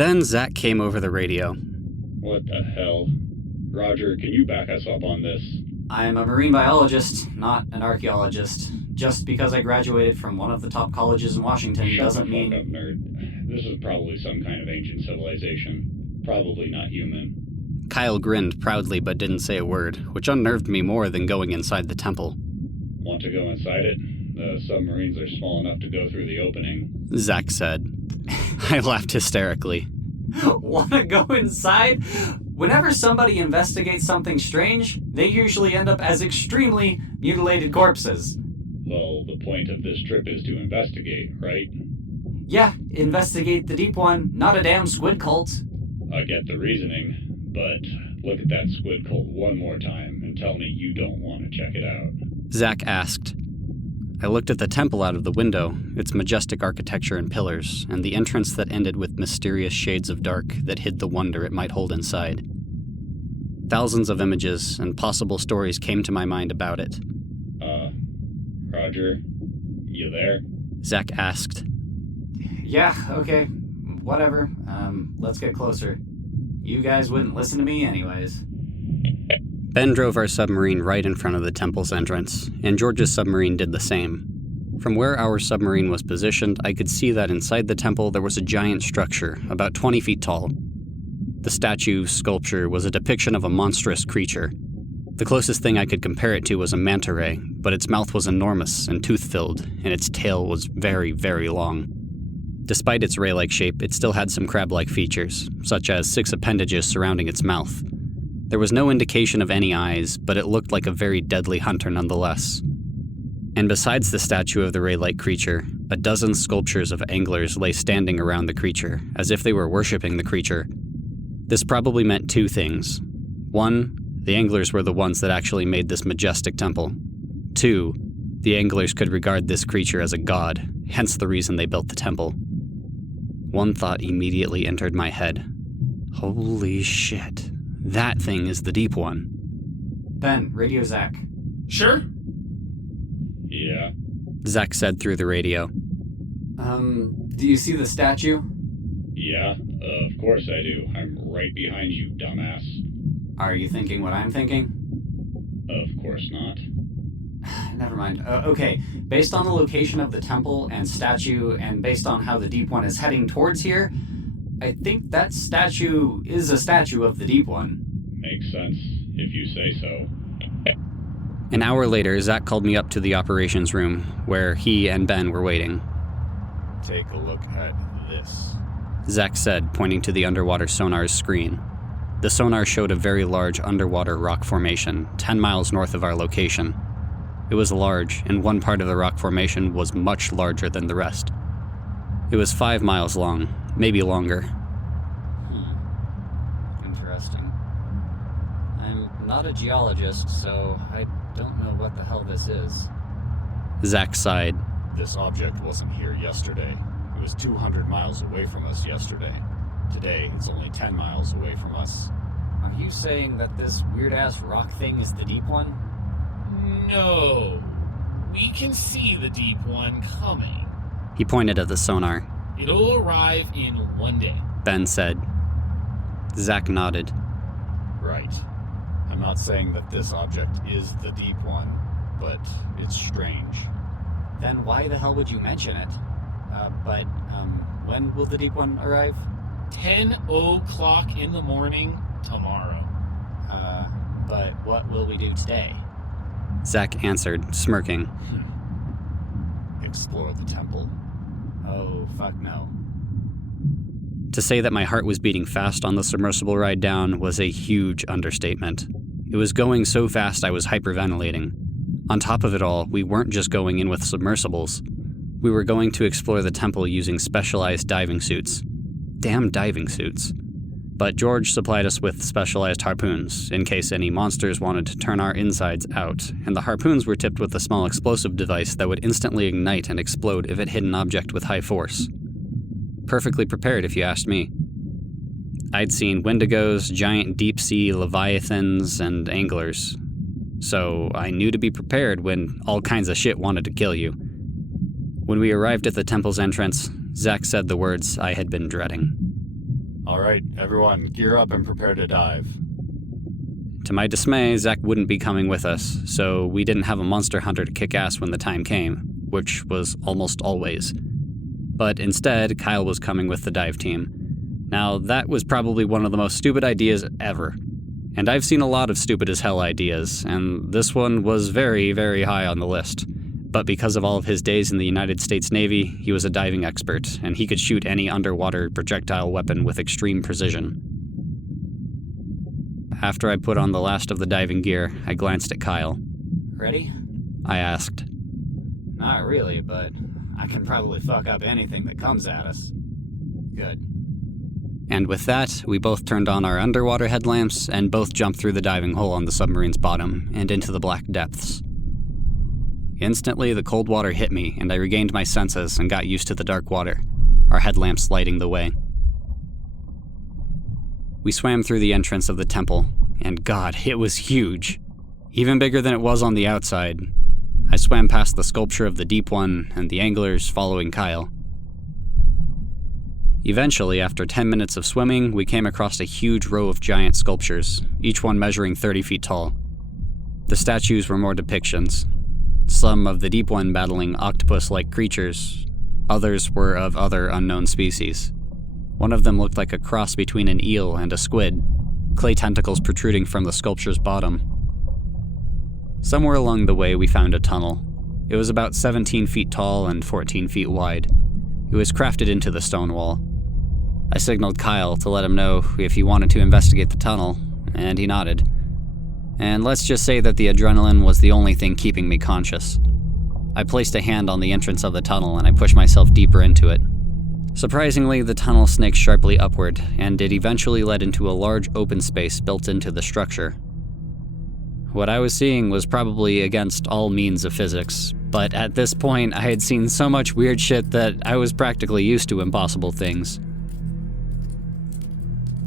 Then Zach came over the radio. What the hell? Roger, can you back us up on this? I'm a marine biologist, not an archaeologist. Just because I graduated from one of the top colleges in Washington doesn't mean... Shut the fuck up, nerd. This is probably some kind of ancient civilization. Probably not human. Kyle grinned proudly but didn't say a word, which unnerved me more than going inside the temple. Want to go inside it? The submarines are small enough to go through the opening. Zach said. I laughed hysterically. Want to go inside? Whenever somebody investigates something strange, they usually end up as extremely mutilated corpses. Well, the point of this trip is to investigate, right? Yeah, investigate the deep one, not a damn squid cult. I get the reasoning, but look at that squid cult one more time and tell me you don't want to check it out. Zach asked. I looked at the temple out of the window, its majestic architecture and pillars, and the entrance that ended with mysterious shades of dark that hid the wonder it might hold inside. Thousands of images and possible stories came to my mind about it. Roger, you there? Zach asked. Yeah, okay, whatever. Let's get closer. You guys wouldn't listen to me anyways. Ben drove our submarine right in front of the temple's entrance, and George's submarine did the same. From where our submarine was positioned, I could see that inside the temple there was a giant structure, about 20 feet tall. The sculpture was a depiction of a monstrous creature. The closest thing I could compare it to was a manta ray, but its mouth was enormous and tooth-filled, and its tail was very, very long. Despite its ray-like shape, it still had some crab-like features, such as 6 appendages surrounding its mouth. There was no indication of any eyes, but it looked like a very deadly hunter nonetheless. And besides the statue of the ray-like creature, a dozen sculptures of anglers lay standing around the creature, as if they were worshipping the creature. This probably meant 2 things. 1, the anglers were the ones that actually made this majestic temple. 2, the anglers could regard this creature as a god, hence the reason they built the temple. One thought immediately entered my head. Holy shit, that thing is the deep one. Ben, radio Zach. Sure? Yeah. Zach said through the radio. Do you see the statue? Yeah, of course I do. I'm right behind you, dumbass. Are you thinking what I'm thinking? Of course not. Never mind. Okay, based on the location of the temple and statue, and based on how the Deep One is heading towards here, I think that statue is a statue of the Deep One. Makes sense, if you say so. An hour later, Zach called me up to the operations room, where he and Ben were waiting. Take a look at this. Zach said, pointing to the underwater sonar's screen. The sonar showed a very large underwater rock formation, 10 miles north of our location. It was large, and one part of the rock formation was much larger than the rest. It was 5 miles long, maybe longer. Interesting. I'm not a geologist, so I don't know what the hell this is. Zach sighed. This object wasn't here yesterday. It was 200 miles away from us yesterday. Today, it's only 10 miles away from us. Are you saying that this weird-ass rock thing is the Deep One? No. We can see the Deep One coming. He pointed at the sonar. It'll arrive in 1 day. Ben said. Zach nodded. Right. I'm not saying that this object is the Deep One, but it's strange. Then why the hell would you mention it? But when will the Deep One arrive? 10 o'clock in the morning tomorrow. But what will we do today? Zach answered, smirking. Explore the temple. Oh, fuck no. To say that my heart was beating fast on the submersible ride down was a huge understatement. It was going so fast I was hyperventilating. On top of it all, we weren't just going in with submersibles. We were going to explore the temple using specialized diving suits. Damn diving suits. But George supplied us with specialized harpoons, in case any monsters wanted to turn our insides out, and the harpoons were tipped with a small explosive device that would instantly ignite and explode if it hit an object with high force. Perfectly prepared, if you asked me. I'd seen wendigos, giant deep-sea leviathans, and anglers. So I knew to be prepared when all kinds of shit wanted to kill you. When we arrived at the temple's entrance, Zach said the words I had been dreading. Alright, everyone, gear up and prepare to dive. To my dismay, Zach wouldn't be coming with us, so we didn't have a monster hunter to kick ass when the time came, which was almost always. But instead, Kyle was coming with the dive team. Now, that was probably one of the most stupid ideas ever. And I've seen a lot of stupid as hell ideas, and this one was very, very high on the list. But because of all of his days in the United States Navy, he was a diving expert, and he could shoot any underwater projectile weapon with extreme precision. After I put on the last of the diving gear, I glanced at Kyle. Ready? I asked. Not really, but I can probably fuck up anything that comes at us. Good. And with that, we both turned on our underwater headlamps and both jumped through the diving hole on the submarine's bottom and into the black depths. Instantly, the cold water hit me, and I regained my senses and got used to the dark water, our headlamps lighting the way. We swam through the entrance of the temple, and God, it was huge. Even bigger than it was on the outside. I swam past the sculpture of the Deep One and the anglers following Kyle. Eventually, after 10 minutes of swimming, we came across a huge row of giant sculptures, each one measuring 30 feet tall. The statues were more depictions. Some of the Deep One battling octopus-like creatures, others were of other unknown species. One of them looked like a cross between an eel and a squid, clay tentacles protruding from the sculpture's bottom. Somewhere along the way, we found a tunnel. It was about 17 feet tall and 14 feet wide. It was crafted into the stone wall. I signaled Kyle to let him know if he wanted to investigate the tunnel, and he nodded. And let's just say that the adrenaline was the only thing keeping me conscious. I placed a hand on the entrance of the tunnel and I pushed myself deeper into it. Surprisingly, the tunnel snaked sharply upward, and it eventually led into a large open space built into the structure. What I was seeing was probably against all means of physics, but at this point I had seen so much weird shit that I was practically used to impossible things.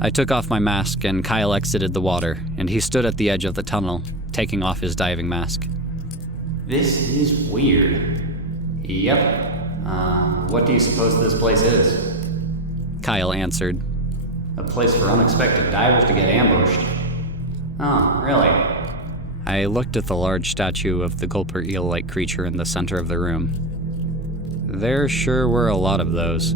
I took off my mask and Kyle exited the water, and he stood at the edge of the tunnel, taking off his diving mask. This is weird. Yep. What do you suppose this place is? Kyle answered. A place for unexpected divers to get ambushed. Oh, really? I looked at the large statue of the gulper eel-like creature in the center of the room. There sure were a lot of those.